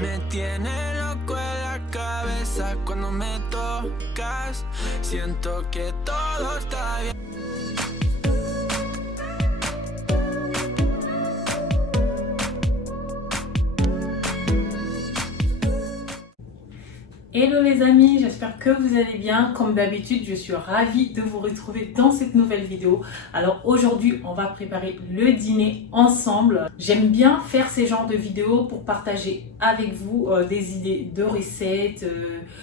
Me tiene loco en la cabeza cuando me tocas. Siento que todo está bien. Hello les amis, j'espère que vous allez bien. Comme d'habitude, je suis ravie de vous retrouver dans cette nouvelle vidéo. Alors aujourd'hui, on va préparer le dîner ensemble. J'aime bien faire ces genres de vidéos pour partager avec vous des idées de recettes.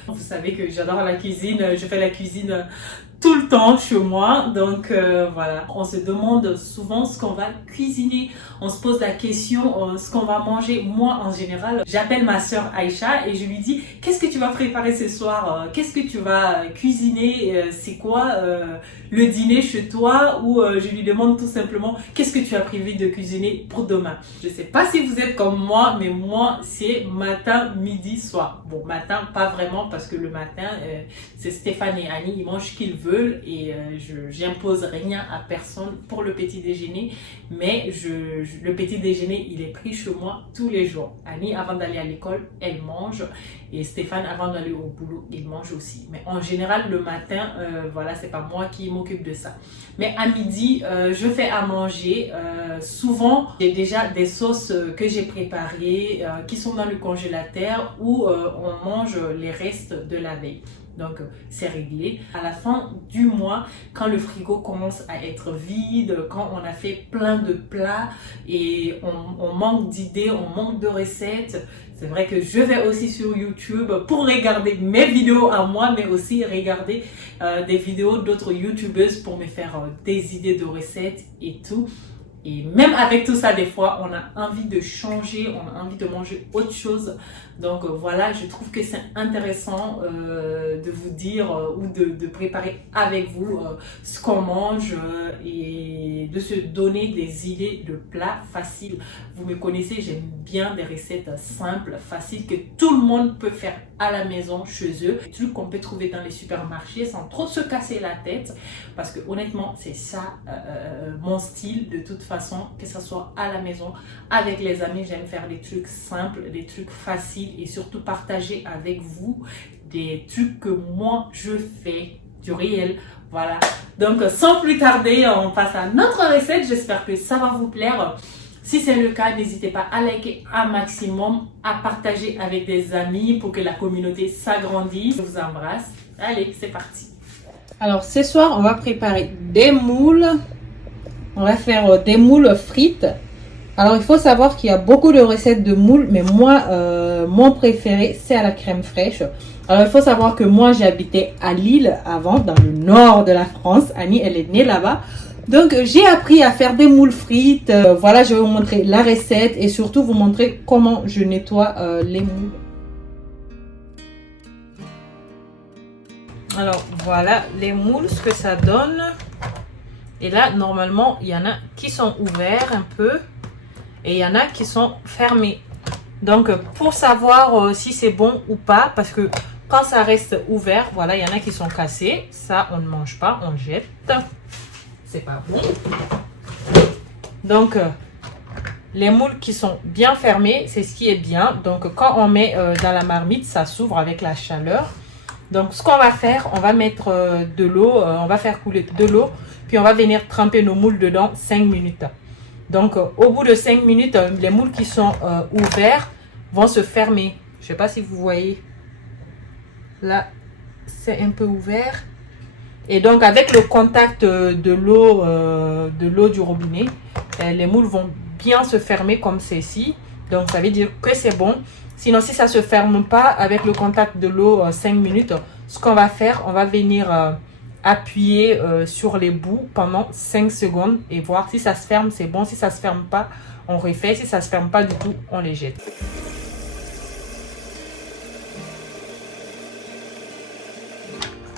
Vous savez que j'adore la cuisine, je fais la cuisine tout le temps chez moi, donc voilà, on se demande souvent ce qu'on va cuisiner, on se pose la question ce qu'on va manger. Moi en général, j'appelle ma soeur Aïcha et je lui dis qu'est-ce que tu vas préparer ce soir, qu'est-ce que tu vas cuisiner, c'est quoi le dîner chez toi, ou je lui demande tout simplement qu'est-ce que tu as prévu de cuisiner pour demain. Je sais pas si vous êtes comme moi, mais moi c'est matin, midi, soir. Bon, matin pas vraiment parce que le matin c'est Stéphane et Annie, ils mangent ce qu'ils veulent et j'impose rien à personne pour le petit déjeuner, mais le petit déjeuner il est pris chez moi tous les jours. Annie avant d'aller à l'école elle mange et Stéphane avant d'aller au boulot il mange aussi, mais en général le matin voilà, c'est pas moi qui m'occupe de ça. Mais à midi je fais à manger, souvent j'ai déjà des sauces que j'ai préparées qui sont dans le congélateur où on mange les restes de la veille. Donc c'est réglé. À la fin du mois, quand le frigo commence à être vide, quand on a fait plein de plats et on manque d'idées, on manque de recettes, c'est vrai que je vais aussi sur YouTube pour regarder mes vidéos à moi, mais aussi regarder des vidéos d'autres youtubeuses pour me faire des idées de recettes et tout. Et même avec tout ça, des fois, on a envie de changer, on a envie de manger autre chose. Donc voilà, je trouve que c'est intéressant de vous dire ou de préparer avec vous ce qu'on mange et de se donner des idées de plats faciles. Vous me connaissez, j'aime bien des recettes simples, faciles, que tout le monde peut faire à la maison, chez eux. Des trucs qu'on peut trouver dans les supermarchés sans trop se casser la tête. Parce que honnêtement, c'est ça mon style de toute façon, que ce soit à la maison, avec les amis. J'aime faire des trucs simples, des trucs faciles et surtout partager avec vous des trucs que moi je fais, du réel. Voilà, donc sans plus tarder, on passe à notre recette. J'espère que ça va vous plaire. Si c'est le cas, n'hésitez pas à liker un maximum, à partager avec des amis pour que la communauté s'agrandisse. Je vous embrasse. Allez, c'est parti. Alors ce soir, on va préparer des moules. On va faire des moules frites. Alors il faut savoir qu'il y a beaucoup de recettes de moules, mais moi, mon préféré, c'est à la crème fraîche. Alors il faut savoir que moi, j'habitais à Lille avant, dans le nord de la France. Annie, elle est née là-bas. Donc j'ai appris à faire des moules frites. Voilà, je vais vous montrer la recette et surtout vous montrer comment je nettoie les moules. Alors voilà les moules, ce que ça donne. Et là, normalement, il y en a qui sont ouverts un peu et il y en a qui sont fermés. Donc pour savoir si c'est bon ou pas, parce que quand ça reste ouvert, voilà, il y en a qui sont cassés. Ça, on ne mange pas, on jette. C'est pas bon. Donc les moules qui sont bien fermés, c'est ce qui est bien. Donc quand on met dans la marmite, ça s'ouvre avec la chaleur. Donc ce qu'on va faire, on va mettre de l'eau, on va faire couler de l'eau, puis on va venir tremper nos moules dedans 5 minutes. Donc au bout de 5 minutes, les moules qui sont ouverts vont se fermer. Je ne sais pas si vous voyez. Là, c'est un peu ouvert. Et donc avec le contact de l'eau du robinet, les moules vont bien se fermer comme ceci. Donc ça veut dire que c'est bon. Sinon si ça ne se ferme pas avec le contact de l'eau 5 minutes, ce qu'on va faire, on va venir appuyer sur les bouts pendant 5 secondes et voir si ça se ferme, c'est bon. Si ça ne se ferme pas, on refait. Si ça ne se ferme pas du tout, on les jette.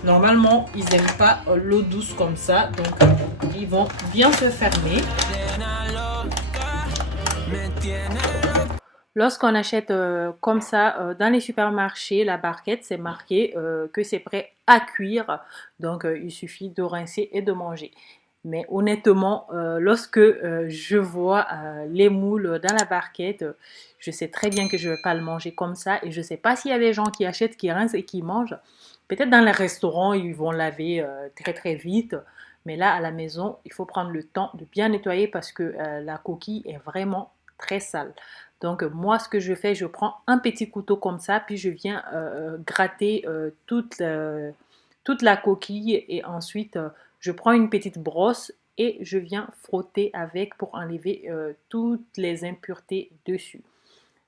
Normalement, ils n'aiment pas l'eau douce comme ça, donc ils vont bien se fermer. Lorsqu'on achète comme ça dans les supermarchés, la barquette, c'est marqué que c'est prêt à cuire. Donc il suffit de rincer et de manger. Mais honnêtement, lorsque je vois les moules dans la barquette, je sais très bien que je ne vais pas le manger comme ça. Et je ne sais pas s'il y a des gens qui achètent, qui rincent et qui mangent. Peut-être dans les restaurants, ils vont laver très très vite. Mais là, à la maison, il faut prendre le temps de bien nettoyer parce que la coquille est vraiment très sale. Donc moi, ce que je fais, je prends un petit couteau comme ça, puis je viens gratter toute la coquille et ensuite je prends une petite brosse et je viens frotter avec pour enlever toutes les impuretés dessus.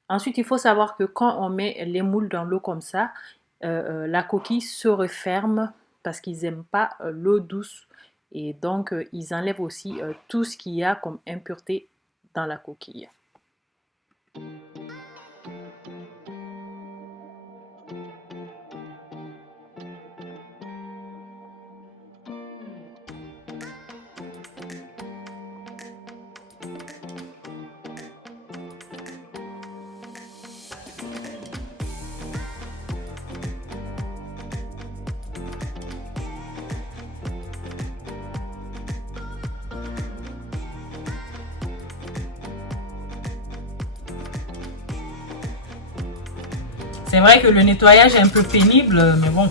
Ensuite, il faut savoir que quand on met les moules dans l'eau comme ça, la coquille se referme parce qu'ils n'aiment pas l'eau douce. Et donc, ils enlèvent aussi tout ce qu'il y a comme impureté dans la coquille. C'est vrai que le nettoyage est un peu pénible, mais bon.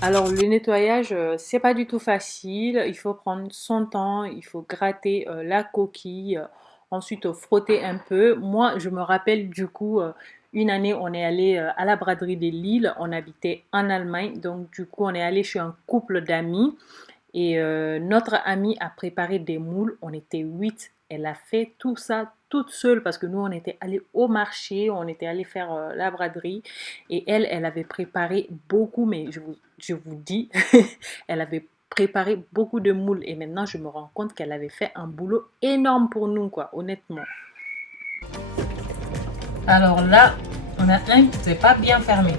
Alors le nettoyage, c'est pas du tout facile. Il faut prendre son temps, il faut gratter la coquille, ensuite frotter un peu. Moi, je me rappelle du coup, une année, on est allé à la braderie de Lille. On habitait en Allemagne, donc du coup, on est allé chez un couple d'amis. Et notre amie a préparé des moules. On était 8. Elle a fait tout ça toute seule parce que nous, on était allés au marché, on était allés faire la braderie. Et elle avait préparé beaucoup, mais je vous dis, elle avait préparé beaucoup de moules. Et maintenant, je me rends compte qu'elle avait fait un boulot énorme pour nous, quoi, honnêtement. Alors là, on a un qui n'est pas bien fermé.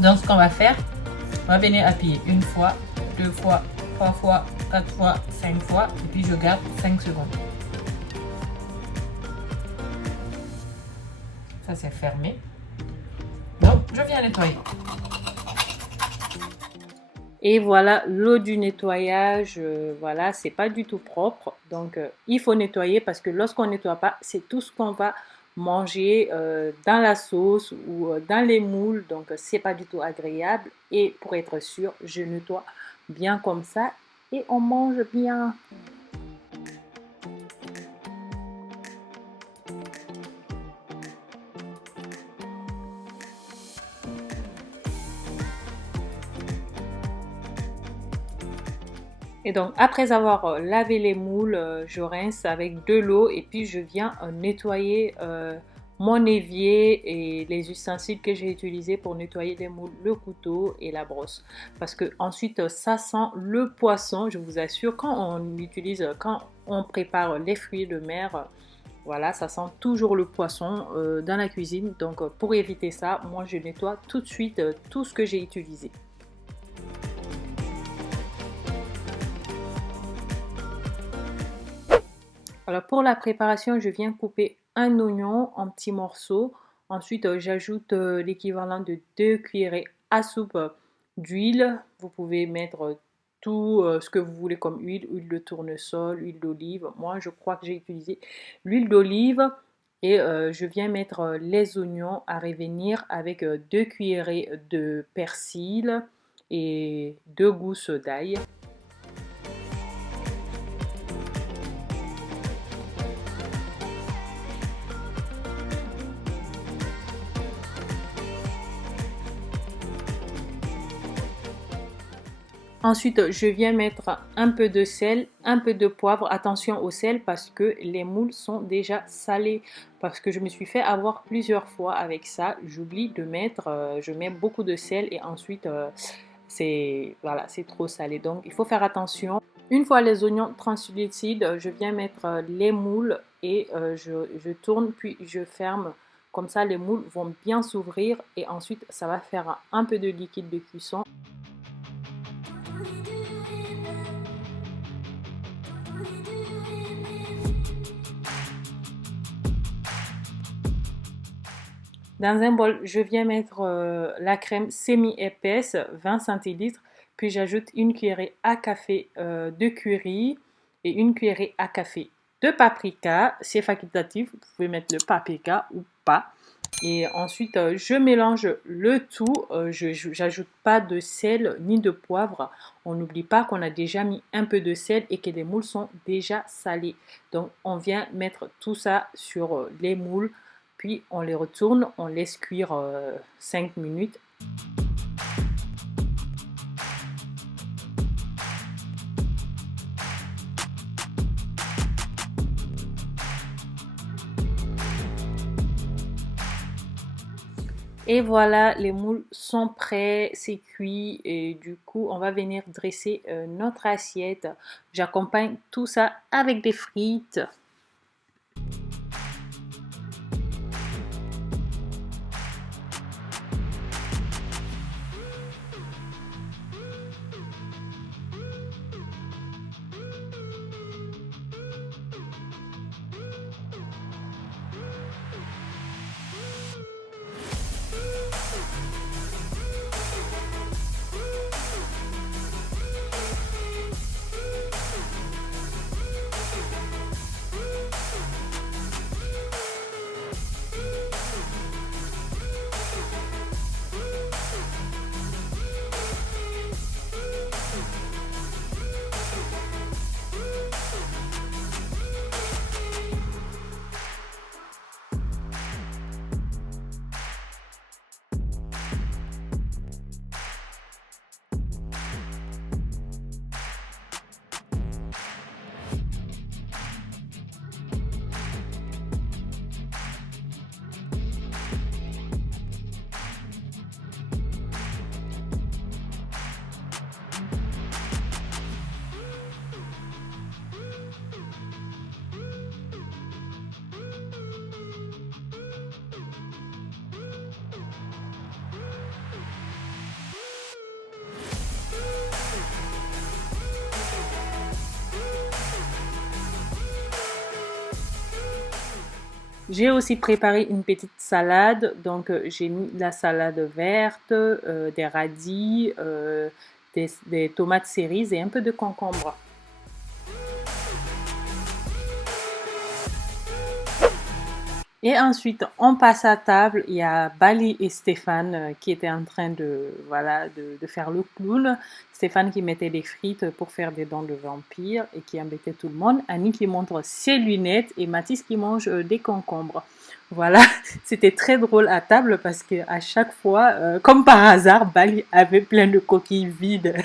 Donc ce qu'on va faire, on va venir appuyer une fois, 2 fois, 3 fois, 4 fois, 5 fois, et puis je garde 5 secondes. Ça c'est fermé. Donc je viens nettoyer. Et voilà, l'eau du nettoyage, voilà, c'est pas du tout propre. Donc il faut nettoyer parce que lorsqu'on nettoie pas, c'est tout ce qu'on va manger dans la sauce ou dans les moules. Donc c'est pas du tout agréable. Et pour être sûr, je nettoie bien comme ça et on mange bien. Et donc après avoir lavé les moules, je rince avec de l'eau et puis je viens nettoyer mon évier et les ustensiles que j'ai utilisés pour nettoyer les moules, le couteau et la brosse. Parce que ensuite ça sent le poisson, je vous assure, quand on prépare les fruits de mer, voilà, ça sent toujours le poisson dans la cuisine. Donc pour éviter ça, moi je nettoie tout de suite tout ce que j'ai utilisé. Alors pour la préparation, je viens couper un oignon en petits morceaux. Ensuite, j'ajoute l'équivalent de 2 cuillerées à soupe d'huile. Vous pouvez mettre tout ce que vous voulez comme huile, huile de tournesol, huile d'olive. Moi, je crois que j'ai utilisé l'huile d'olive. Et je viens mettre les oignons à revenir avec 2 cuillerées de persil et 2 gousses d'ail. Ensuite, je viens mettre un peu de sel, un peu de poivre. Attention au sel parce que les moules sont déjà salés. Parce que je me suis fait avoir plusieurs fois avec ça. J'oublie de mettre, je mets beaucoup de sel et ensuite c'est trop salé. Donc il faut faire attention. Une fois les oignons translucides, je viens mettre les moules et je tourne puis je ferme. Comme ça, les moules vont bien s'ouvrir et ensuite ça va faire un peu de liquide de cuisson. Dans un bol, je viens mettre la crème semi-épaisse, 20 centilitres. Puis j'ajoute une cuillerée à café de curry et une cuillerée à café de paprika. C'est facultatif, vous pouvez mettre le paprika ou pas. Et ensuite, je mélange le tout. J'ajoute pas de sel ni de poivre. On n'oublie pas qu'on a déjà mis un peu de sel et que les moules sont déjà salés. Donc, on vient mettre tout ça sur les moules. Puis, on les retourne. On laisse cuire 5 minutes. Et voilà, les moules sont prêts, c'est cuit et du coup, on va venir dresser notre assiette. J'accompagne tout ça avec des frites. J'ai aussi préparé une petite salade, donc j'ai mis la salade verte, des radis, des tomates cerises et un peu de concombre. Et ensuite, on passe à table. Il y a Bali et Stéphane qui étaient en train de faire le clown. Stéphane qui mettait des frites pour faire des dents de vampire et qui embêtait tout le monde. Annie qui montre ses lunettes et Mathis qui mange des concombres. Voilà, c'était très drôle à table parce qu'à chaque fois, comme par hasard, Bali avait plein de coquilles vides.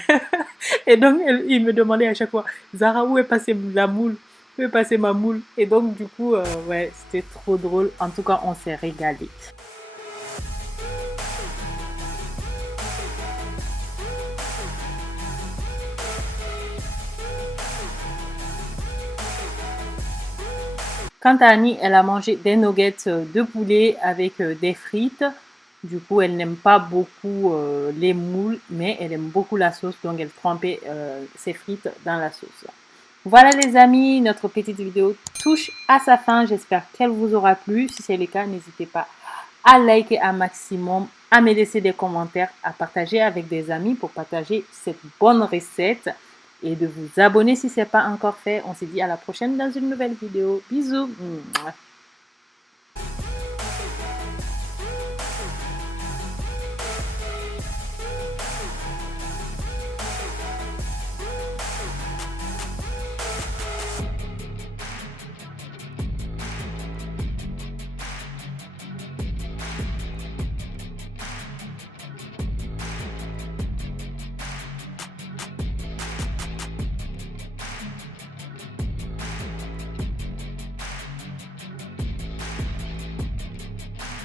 Et donc, il me demandait à chaque fois, Zara, où est passée la moule? Où est passée ma moule? Et donc, du coup, ouais, c'était trop drôle. En tout cas, on s'est régalé. Quant à Annie, elle a mangé des nuggets de poulet avec des frites. Du coup, elle n'aime pas beaucoup les moules, mais elle aime beaucoup la sauce. Donc, elle trempait ses frites dans la sauce. Voilà les amis, notre petite vidéo touche à sa fin. J'espère qu'elle vous aura plu. Si c'est le cas, n'hésitez pas à liker un maximum, à me laisser des commentaires, à partager avec des amis pour partager cette bonne recette et de vous abonner si ce n'est pas encore fait. On se dit à la prochaine dans une nouvelle vidéo. Bisous.